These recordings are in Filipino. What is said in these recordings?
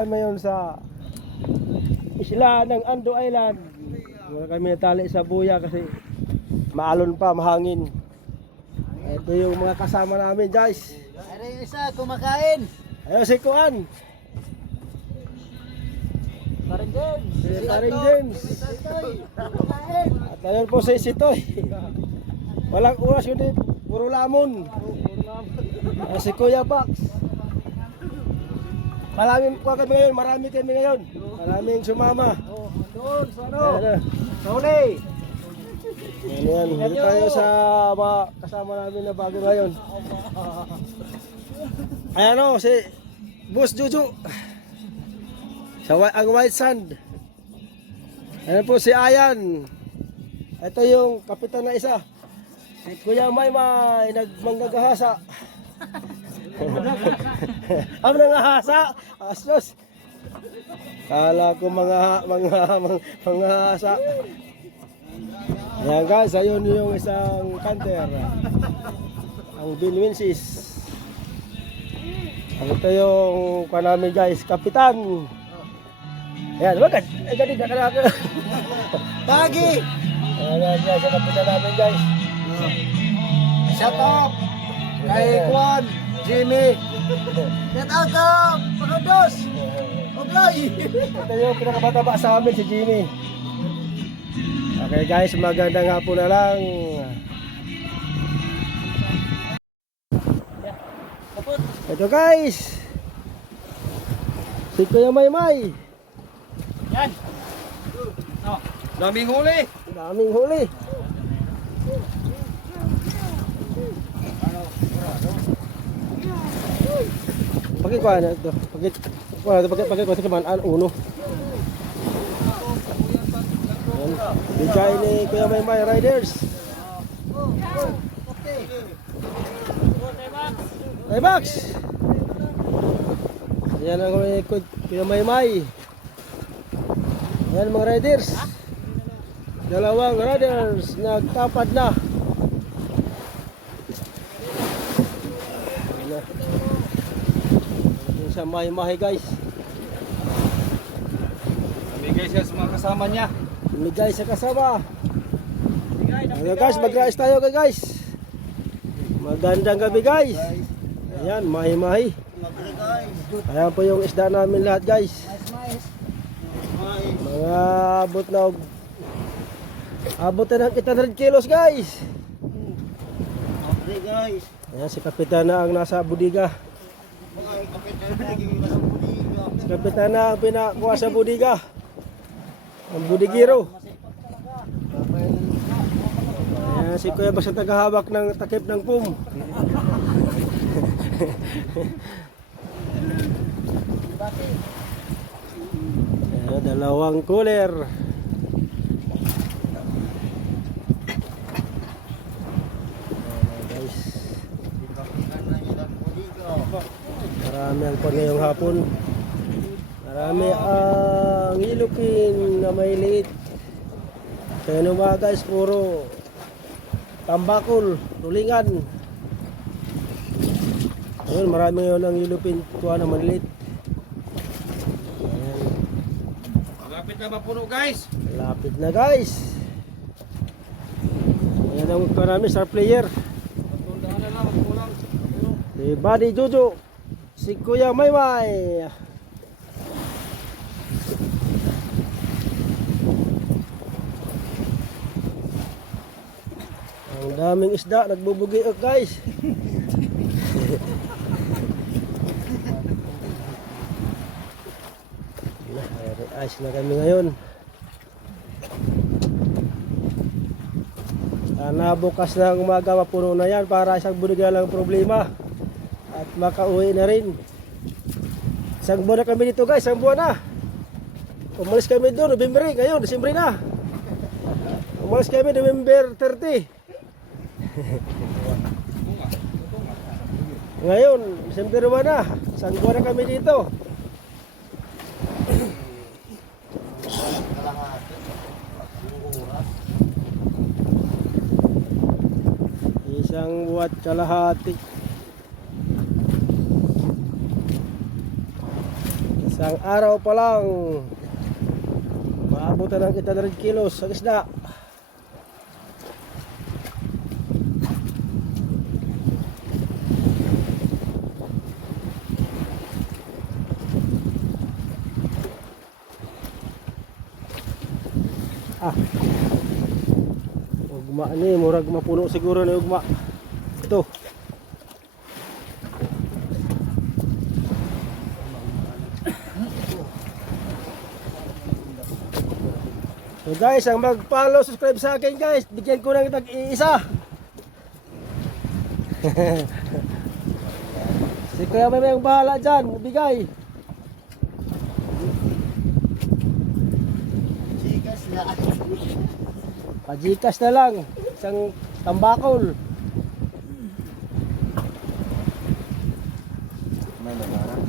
Ngayon sa isla ng Ando Island. Wala kami natali sa buya kasi maalon pa, mahangin. Ito yung mga kasama namin, guys. Ay, yung isa, kumakain. Ayun si Kuan. Paring James. Si Paring James. Kumakain. At ayun po si Sitoy. Walang oras yun din, puro lamon. Si Kuya Bax. Maraming kami ngayon. Maraming sumama. Doon, sa ano? Ayan, Sa uli. Ayan, hindi tayo sa mga kasama namin na bago ngayon. Ayan o, si Boss Juju. Ang White Sand. Ayan po si Ayan. Ito yung kapitan na isa. Si Kuya Maymay, nagmanggagahasa. Ang nangahasa. Asos. Kala ko mga hasa. Ayan guys, ayun yung isang canter. Ang Binwinsis. Ito yung kanami guys, kapitan. Ayan, wagad. Ay, ganit na kalaka. Tagi. Ayan guys, ang kapitan namin guys. Shout out. Kay Juan, Jimmy. Shout out to Pagados. Okay. Ito yung pinakabata sa amin, si Jimmy. Okay guys, magandang hapon na lang. Ito guys, si Kuya Maymay. Yan. No. Daming huli. Daming huli. Pagkikuha na ito. Pagkikuha sa kaman, uno. Bigay ni Kuya Maymay Riders. Hey Max! Yan ang Kuya Maymay. Yan mga riders. Dalawang riders nagtapad na. Yan sa Maymay guys. Bigay siya sa mga kasama niya. Bigay sa kasama. Ayan guys, mag-rise tayo guys. Magandang gabi guys. Ayan, mahi-mahi. Ayan po yung isda namin lahat guys. Mga abot na ng 800 kilos guys. Okay guys. Ayan si Kapitan na ang nasa budiga. Si Kapitan na ang pinakuha sa budiga. Ang budigiro. Ayan si Kuya Bax ang tagahawak ng takip ng pum. Ayan, dalawang cooler. Ayan, guys. Marami ang pag ngayong hapon. Marami ang ilupin na may liit. Kaya nung mga guys, puro tambakol, tulingan. Ayun, marami ngayon ang ilupin tuwa na maliit. Malapit na mapuno guys. Lapit na guys. Ayan ang karami star player. Tundahan na lang, kulang. Si Buddy Jojo. Si Kuya Maymay. Ang daming isda, nagbubugi guys. Ayos na kami ngayon. Sana bukas na umaga mapuno na yan para isang budiga lang problema. At makauwi na rin. Isang buwan na kami dito guys, isang buwan na. Umalis kami doon, November, ngayon, Disyembre na. Umalis kami November 30. Ngayon, Disyembre 1 na. Isang buwan na kami dito. Isang buwat kalahati. Isang araw pa lang maabutan ng 800 kilos ang isda. Ugma ni, murag mapuno siguro ni ugma. Ito. So guys, ang mag-follow, subscribe sa akin guys, bigyan ko ng tag-iisa. Si Kuya May ang bahala dyan, bigay. Sikas na. Pajikas na lang, isang tambakol. May nagara.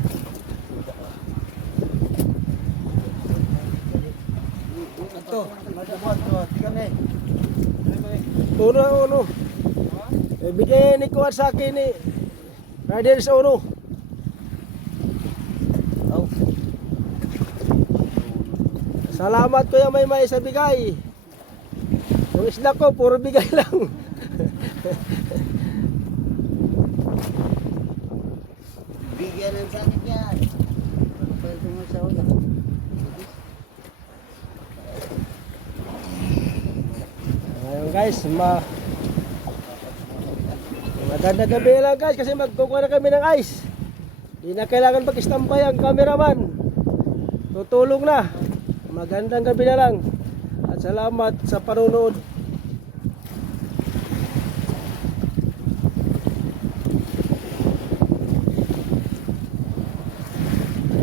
Ito, madabuhat to. Tingnan eh. Uno. Bigay ni Kuya sa akin ni Rider sa uno. Oh. Salamat Kuya May sa bigay. Yung isla ko, puro bigay lang. Bigyan ng sakit yan. Ano pa ito mo sa ulo? Ngayon guys, maganda gabi lang guys kasi magkukuha na kami ng ice. Di na kailangan mag-stampay ang cameraman. Tutulong na. Magandang gabi na lang. At salamat sa panonood.